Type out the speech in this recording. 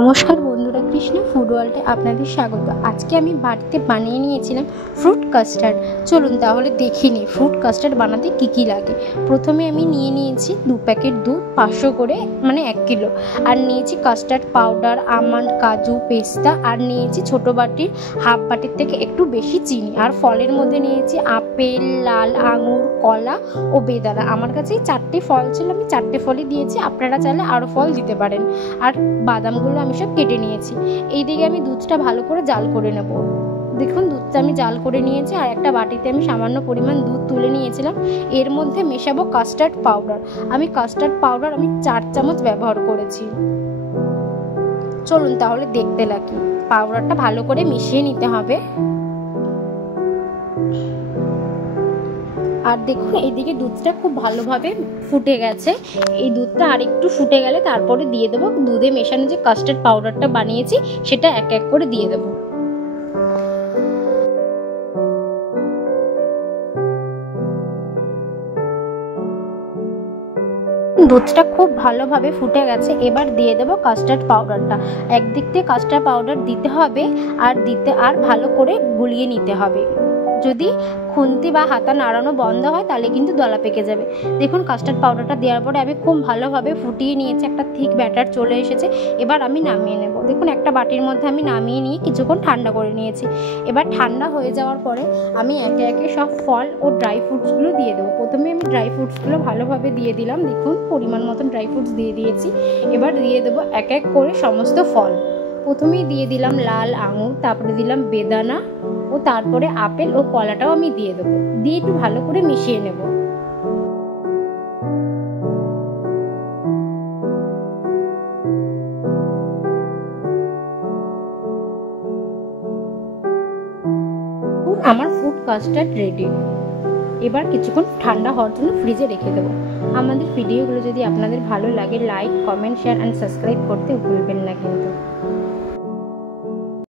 নমস্কার বন্ধুরা, কৃষ্ণ ফুড ওয়ার্ল্ডে আপনাদের স্বাগত। আজকে আমি বাড়িতে বানিয়ে নিয়েছিলাম ফ্রুট কাস্টার্ড। চলুন তাহলে দেখে নিই ফ্রুট কাস্টার্ড বানাতে কি কি লাগে। প্রথমে আমি নিয়ে নিয়েছি 2 প্যাকেট দুধ, 500 করে, মানে 1 কিলো। আর নিয়েছি কাস্টার্ড পাউডার, আমন্ড, কাজু, পেস্তা। আর নিয়েছি ছোটো বাটির হাফ বাটির থেকে একটু বেশি চিনি। আর ফলের মধ্যে নিয়েছি আপেল, লাল আঙুর, কলা ও বেদানা। আমার কাছে 4টে ফল ছিল, আমি 4টে ফলই দিয়েছি, আপনারা চাইলে আরও ফল দিতে পারেন। আর বাদামগুলো আমি সব কেটে নিয়েছি। এইদিকে আমি দুধটা ভালো করে জাল করে নেব। দেখুন দুধটা আমি জাল করে নিয়েছি। আর একটা বাটিতে আমি সামান্য পরিমাণ দুধ তুলে নিয়েছিলাম। এর মধ্যে মেশাবো কাস্টার্ড পাউডার। আমি কাস্টার্ড পাউডার 4 চামচ ব্যবহার করেছি। চলুন তাহলে দেখতে লাগি। পাউডারটা ভালো করে মিশিয়ে নিতে হবে। আর দেখুন এইদিকে দুধটা খুব ভালোভাবে ফুটে গেছে। এই দুধটা আর একটু ফুটে গেলে তারপরে দিয়ে দেবো দুধে মেশানো যে কাস্টার্ড পাউডারটা বানিয়েছি, সেটা এক এক করে দিয়ে দেবো। দুধটা খুব ভালোভাবে ফুটে গেছে। এবার দিয়ে দেবো কাস্টার্ড পাউডারটা। একদিক থেকে কাস্টার্ড পাউডার দিতে হবে আর ভালো করে গুলিয়ে নিতে হবে। যদি খুন্তি বা হাতা নাড়ানো বন্ধ হয় তাহলে কিন্তু দলা পেকে যাবে। দেখুন কাস্টার্ড পাউডারটা দেওয়ার পরে আমি খুব ভালোভাবে ফুটিয়ে নিয়েছি, একটা থিক ব্যাটার চলে এসেছে। এবার আমি নামিয়ে নেব। দেখুন একটা বাটির মধ্যে আমি নামিয়ে নিয়ে কিছুক্ষণ ঠান্ডা করে নিয়েছি। এবার ঠান্ডা হয়ে যাওয়ার পরে আমি একে একে সব ফল ও ড্রাই ফ্রুটসগুলো দিয়ে দেবো। প্রথমে আমি ড্রাই ফ্রুটসগুলো ভালোভাবে দিয়ে দিলাম। দেখুন পরিমাণ মতন ড্রাই ফ্রুটস দিয়ে দিয়েছি। এবার দিয়ে দেবো এক এক করে সমস্ত ফল। প্রথমেই দিয়ে দিলাম লাল আঙুর, তারপরে দিলাম বেদানা ও তারপরে আপেল ও কলাটাও আমি দিয়ে দেবো। দিয়ে একটু ভালো করে মিশিয়ে নেব। আমার ফ্রুট কাস্টার্ড রেডি। এবার কিছুক্ষণ ঠান্ডা হওয়ার জন্য ফ্রিজে রেখে দেবো। আমাদের ভিডিওগুলো যদি আপনাদের ভালো লাগে, like, comment, share and subscribe করতে ভুলবেন না কিন্তু।